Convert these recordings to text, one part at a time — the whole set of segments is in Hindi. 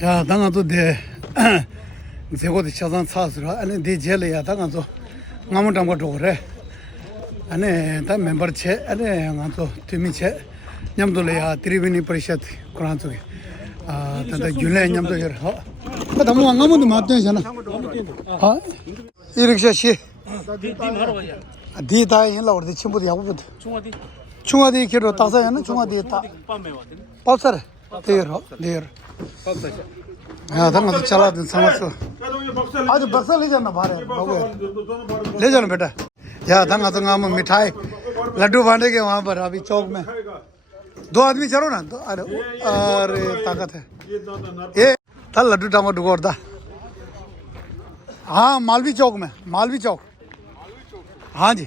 야, 당아도 돼. 제고도 차단 사스라. 아니, 네 제래야 당아도 나무 담고 그래. 아니, 다 멤버 체. 아니, 나도 팀이 체. 냠돌이야. 트리비니 परिषद कुरान 쪽에. 아, 단다 귤레 냠도 저. 그 너무 왕가문도 맞대잖아. 아? 이렇게 씨. 디 다이 라오르데 침부도 야부부터. 중화디 키로 따사야는 중화디 따. 빠서래. देर देर हाँ था ना तो चला दिन समझ तो आज बक्सा ले जाना बाहर ले जाना बेटा यार था ना तो गाँव में मिठाई लड्डू बांटे के वहाँ पर अभी चौक में दो आदमी चलो ना तो अरे ताकत है ये था लड्डू टांगो डुगोर था हाँ मालवी चौक में मालवी चौक हाँ जी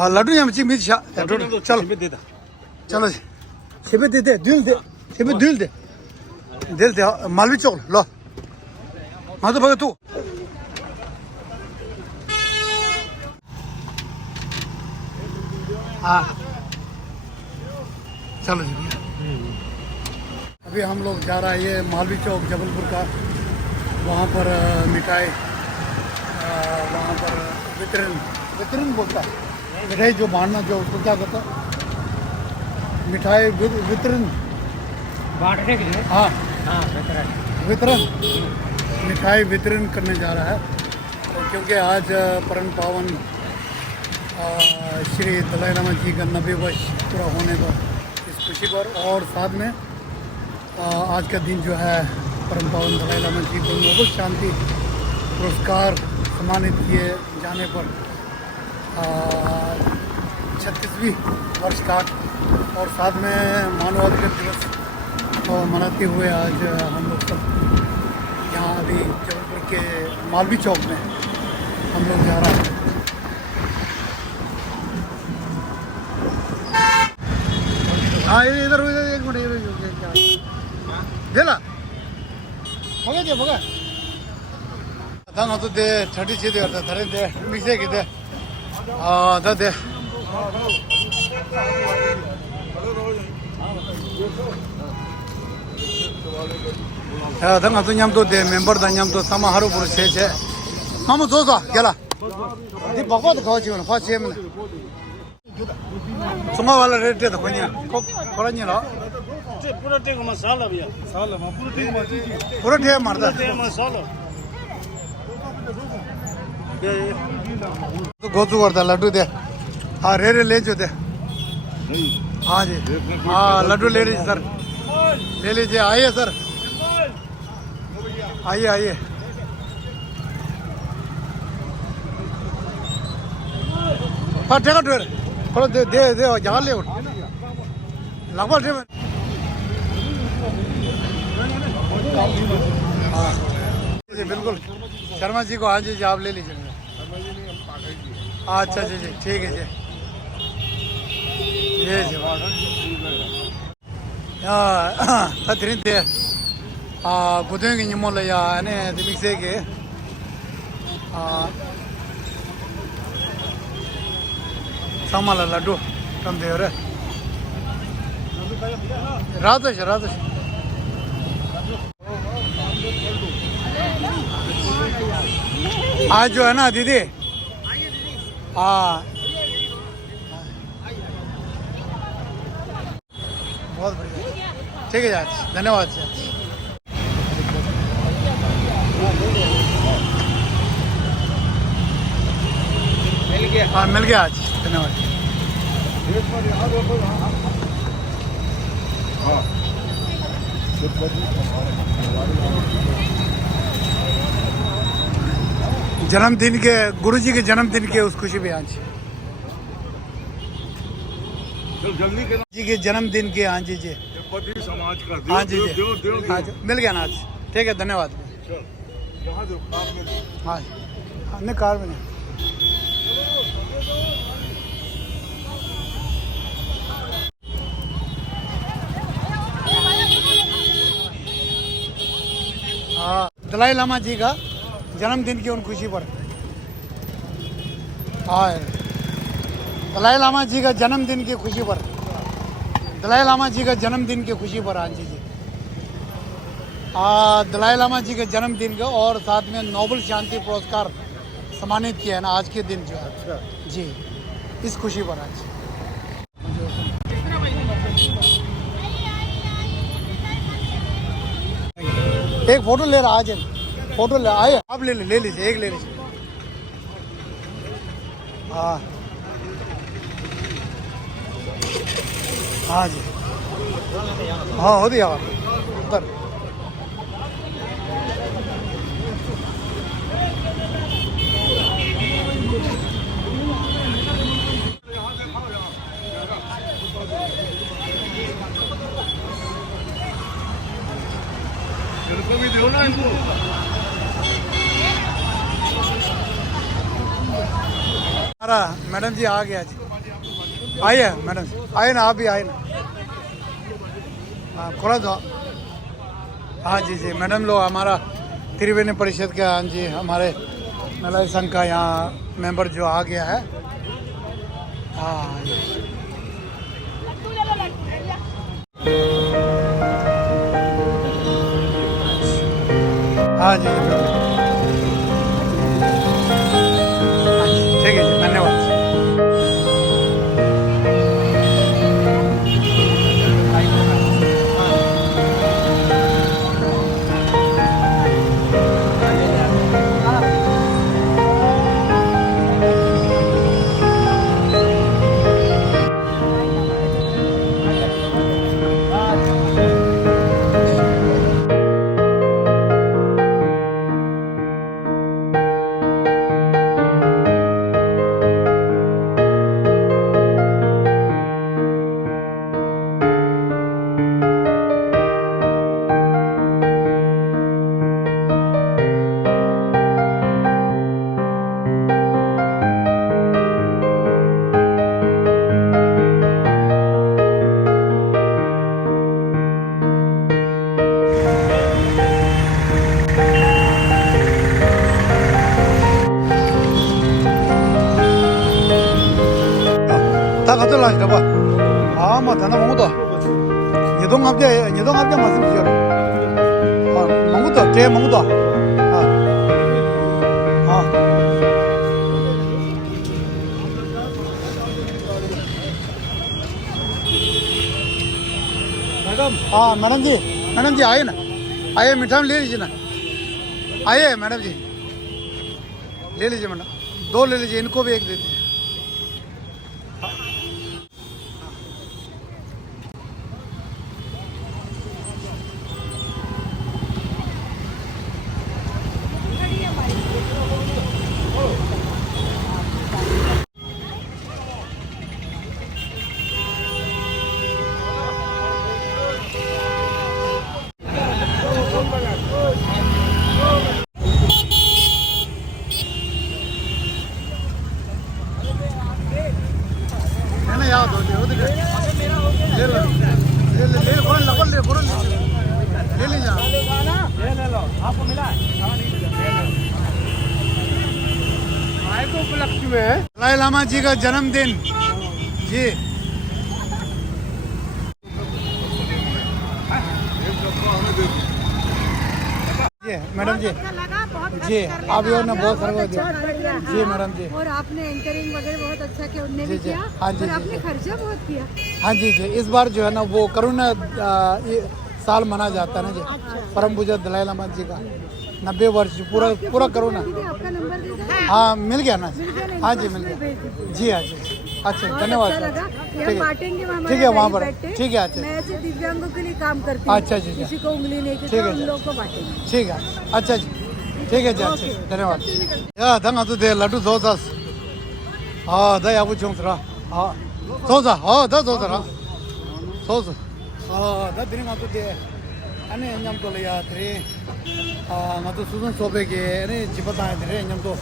हाँ लड्डू यहाँ में चिमित शाह चलो चलो जी शेबे दे दिल दे शेबे दिल दे मालवी चौक लो हाँ तो भाई तू हाँ चलो जी अभी हम लोग जा रहा है ये मालवी चौक जबलपुर का वहाँ पर मिठाई वहाँ पर वितरण बोलता है मिठाई जो बांटना जो उसको क्या कहता है मिठाई वितरण बांटने के लिए हाँ वितरण मिठाई वितरण करने जा रहा है क्योंकि आज परम पावन श्री दलाई लामा जी का 90 वर्ष पूरा होने पर इस खुशी पर और साथ में आज का दिन जो है परम पावन दलाई लामा जी को नोबेल शांति पुरस्कार सम्मानित किए जाने पर 36वीं वर्षगांठ और साथ में मानवाधिकार दिवस मनाते हुए आज हम लोग सब यहाँ अभी जबलपुर के मालवी चौक में हम लोग जा रहे हैं हाँ इधर एक मिनट देला भगा दे भगा तो दे 36 दे धरे दे मिक्से के दे दे 야, 당가 또 냠도 돼 멤버다 냠도 사마 하루 부르 세제. 한번 줘서 게라. 네 바꿔도 가지고는 화치면. 정말 와라 레트다 거냐. 거라니라. पूरा टेक मसाला भैया साला पूरा टेक मसाला पूरा ठे मारदा टेक मसाला तो गोचू करता लड्डू दे हाँ रे ले जो दे हाँ जी हाँ लड्डू ले लीजिए सर ले लीजिए आइए सर आइए आइए हाँ ठेका ठेर थोड़ा दे दे दे जगह ले लगभग ठे हाँ जी बिल्कुल शर्मा जी को हाँ जी आप ले लीजिए अच्छा जी जी ठीक है जी ये जी तरीके 고등학교 몰라야 안에 믹스에게 사말라 라두 감대요래 राधेश आज जो है ना दीदी हाँ बहुत बढ़िया ठीक है आज धन्यवाद सर हाँ मिल गया आज धन्यवाद जन्मदिन के गुरुजी के जन्मदिन के उस खुशी में आज जी के जन्मदिन के हाँ जी जी समाज का हाँ जी जी हाँ जी मिल गया ना आज ठीक है धन्यवाद हाँ नहीं कार में नहीं हाँ दलाई लामा जी का जन्मदिन की उन खुशी पर हाँ दलाई लामा जी का जन्मदिन की खुशी पर दलाई लामा जी का जन्मदिन की खुशी पर हाँ जी जी दलाई लामा जी के जन्मदिन का और साथ में नोबेल शांति पुरस्कार सम्मानित किया है ना आज के दिन जो है जी, इस खुशी पर आज। एक फोटो ले रहा आज, फोटो ले आए आप, ले लीजिए, एक ले लीजिए। हाँ हाँ जी, हाँ हो दिया उधर। मैडम जी आ गया जी, आइए मैडम, आए ना आप भी आए ना। हाँ खोला दो। हाँ जी जी, मैडम लोग हमारा त्रिवेणी परिषद का, हाँ जी हमारे मेलाई संघ का यहाँ मेंबर जो आ गया है। हाँ हाँ जी, ठीक है जी, धन्यवाद। 다 가져라 잡아. 아, 뭐 다나 먹어도. 예동 앞에 말씀 주세요. 먹어도 개 먹어도. मैडम जी आए ना, आइए मीठा में ले लीजिए ना, आइए मैडम जी ले लीजिए मैडम, 2 ले लीजिए, इनको भी 1 दे दीजिए। आपको मिला उपलक्ष्य में दलाई लामा जी का जन्मदिन जी। मैडम जी जी, आप ने बहुत सारा दिया जी मैडम जी, और आपने एंकरिंग वगैरह बहुत अच्छा किया, उनने भी किया। हाँ जी, आपने खर्चा बहुत किया। हाँ जी जी, इस बार जो है ना वो करुणा साल मना जाता है ना जी, परम पूज्य दलाई लामा जी का 90 वर्ष पूरा करुणा। आपका नंबर दे दो। हाँ मिल गया ना, हाँ जी मिल गया जी, हाँ जी, अच्छा धन्यवाद। ठीक है वहाँ पर, ठीक है अच्छा, मैं ऐसे दिव्यांगों के लिए काम करती हूँ। अच्छा जी, किसी को उंगली नहीं, ठीक है, उन लोगों को बांटेंगे। ठीक है अच्छा जी, ठीक है जी, अच्छा धन्यवाद। या धन्यवाद तो दे लड्डू जोसास, हाँ दा याबू चोंसरा, हाँ जोसा, हाँ दा जोसरा, जोस, हाँ दा दिन मातु दे, अने एंजम तो ले यात्रे, मातु सुधन सोबे के, अने चिपता है तेरे एंजम तो,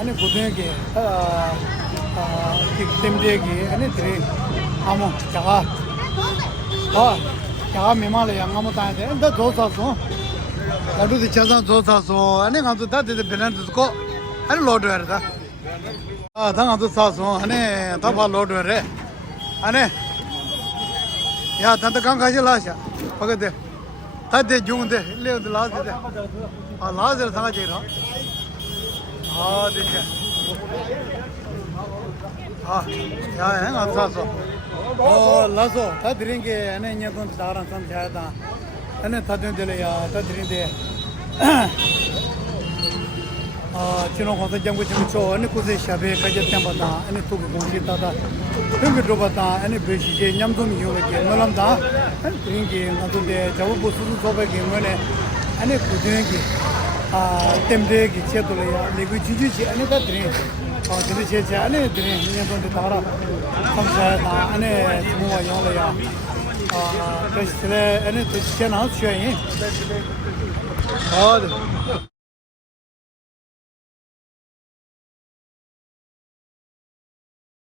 अने बुधे के, टिमडे के, अने तेरे आमो चाहा, हाँ चाहा मेमाले यांगामो ताए थे, दा जोसास हो, लड्डू दिच्छा जोसास हो, अने गांतु दा दे बिना दुको, अने लोड वेर दा, दा गांतु सास हो, अने दा बा लोड वेरे, अने या दा दा गांग खाजे लाशा, पकड़ दे, ताते जुंदे ले लाज दे आ लाज रे थाना जेरा हाँ देखिए हाँ क्या है अच्छा सो ओ लाजो तादरिंगे अने न्या तो दारा समझाया था अने ताते दिले या तादरिंगे chino khonsa jamgu chimi cho ane kuze shabe kaje temba ta ane tuku gongshi ta ta tungi droba ta ane beshi je nyamdum yuwa ke malam ta ane turingi ngato de jawu bu susu soba ke mwene ane kudungi temde ki che tole ya legu juju chi ane ta drin dili che che ane drin nyamdum de tara samshaya ta ane sumuwa yongla ya beshi tile ane tu che na suya yin